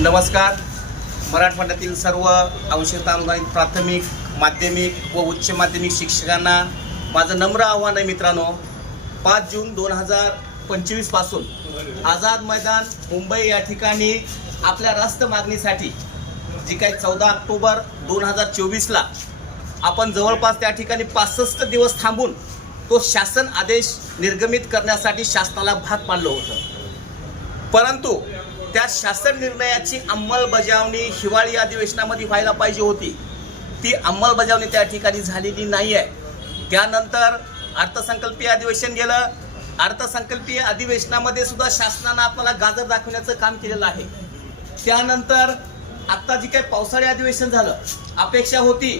नमस्कार. मराठवाड्यातील सर्व अंशतः अनुदानित प्राथमिक, माध्यमिक व उच्च माध्यमिक शिक्षकांना माझं नम्र आव्हान आहे. मित्रांनो, 5 जून 2025 पासून आझाद मैदान मुंबई या ठिकाणी आपल्या रास्त मागणीसाठी जी काही 14 ऑक्टोबर 2024ला आपण जवळपास त्या ठिकाणी 65 दिवस थांबून तो शासन आदेश निर्गमित करण्यासाठी शासनाला भाग पाडलं होतं. परंतु त्या शासन निर्णयाची अंमलबजावणी हिवाळी अधिवेशनामध्ये व्हायला पाहिजे होती. ती अंमलबजावणी त्या ठिकाणी झालेली नाही आहे. त्यानंतर अर्थसंकल्पीय अधिवेशन गेलं. अर्थसंकल्पीय अधिवेशनामध्ये सुद्धा शासनानं आपल्याला गाजर दाखवण्याचं काम केलेलं आहे. त्यानंतर आत्ता जी काही पावसाळी अधिवेशन झालं, अपेक्षा होती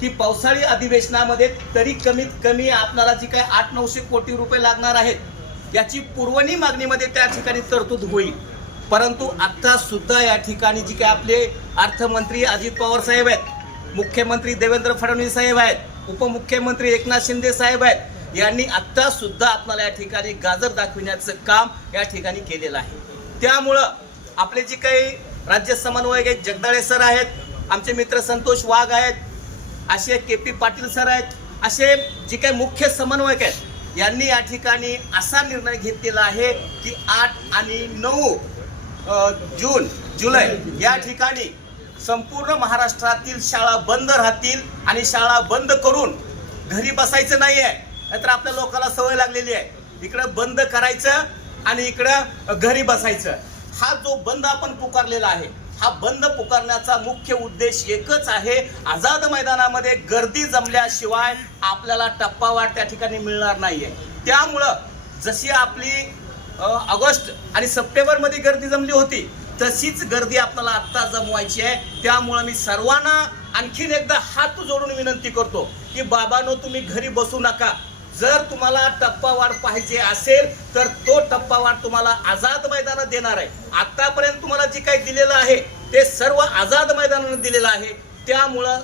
की पावसाळी अधिवेशनामध्ये तरी कमीत कमी आपल्याला जी काही 800-900 कोटी रुपये लागणार आहेत याची पुरवणी मागणीमध्ये त्या ठिकाणी तरतूद होईल. परंतु आता सुद्धा या ठिकाणी जी काही आपले अर्थमंत्री अजित पवार साहेब आहेत, मुख्यमंत्री देवेंद्र फडणवीस साहेब आहेत, उपमुख्यमंत्री एकनाथ शिंदे साहेब आहेत, यांनी आता सुद्धा आपल्याला या ठिकाणी गाजर दाखविण्याचं काम या ठिकाणी केलेलं आहे. त्यामुळं आपले जे काही राज्य समन्वयक आहेत, जगदाळे सर आहेत, आमचे मित्र संतोष वाघ आहेत, असे KP पाटील सर आहेत, असे जे काही मुख्य समन्वयक आहेत, यांनी या ठिकाणी असा निर्णय घेतलेला आहे की 8 आणि 9 जुलै या ठिकाणी संपूर्ण महाराष्ट्रातील शाळा बंद राहतील आणि शाळा बंद करून घरी बसायचं नाही आहे. नाहीतर आपल्या लोकांना सवय लागलेली आहे इकडं बंद करायचं आणि इकडं घरी बसायचं. हा जो बंद आपण पुकारलेला आहे, हा बंद पुकारण्याचा मुख्य उद्देश एकच आहे, आझाद मैदानामध्ये गर्दी जमल्याशिवाय आपल्याला टप्पावाढ त्या ठिकाणी मिळणार नाहीये. त्यामुळं जशी आपली ऑगस्ट आणि सप्टेंबरमध्ये गर्दी जमली होती तशीच गर्दी आपल्याला आत्ता जमवायची आहे. त्यामुळं मी सर्वांना आणखीन एकदा हात जोडून विनंती करतो की बाबांनो, तुम्ही घरी बसू नका. जर तुम्हाला टप्पावाढ पाहिजे असेल तर तो टप्पावाढ तुम्हाला आझाद मैदानात देणार आहे. आतापर्यंत तुम्हाला जे काही दिलेलं आहे ते सर्व आझाद मैदानानं दिलेलं आहे. त्यामुळं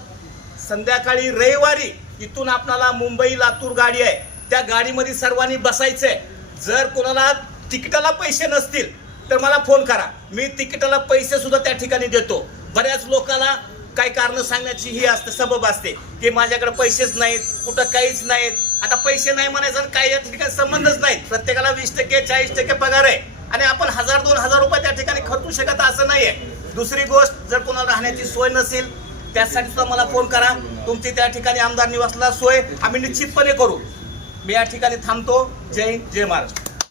संध्याकाळी रविवारी इथून आपल्याला मुंबई लातूर गाडी आहे, त्या गाडीमध्ये सर्वांनी बसायचंय. जर कोणाला तिकिटाला पैसे नसतील तर मला फोन करा, मी तिकिटाला पैसे सुद्धा त्या ठिकाणी देतो. बऱ्याच लोकांना काही कारण सांगण्याची ही असते, सबब असते की माझ्याकडे पैसेच नाहीत, कुठं काहीच नाहीत. आता पैसे नाही म्हणायचं काही या ठिकाणी संबंधच नाही. प्रत्येकाला 20% 40% पगार आहे आणि आपण 1000-2000 रुपये त्या ठिकाणी खर्चू शकत असं नाहीये. दुसरी गोष्ट, जर कोणाला राहण्याची सोय नसेल त्यासाठी सुद्धा मला फोन करा. तुमची त्या ठिकाणी आमदार निवासला सोय आम्ही निश्चितपणे करू. मी या ठिकाणी थांबतो. जय हिंद, जय महाराष्ट्र.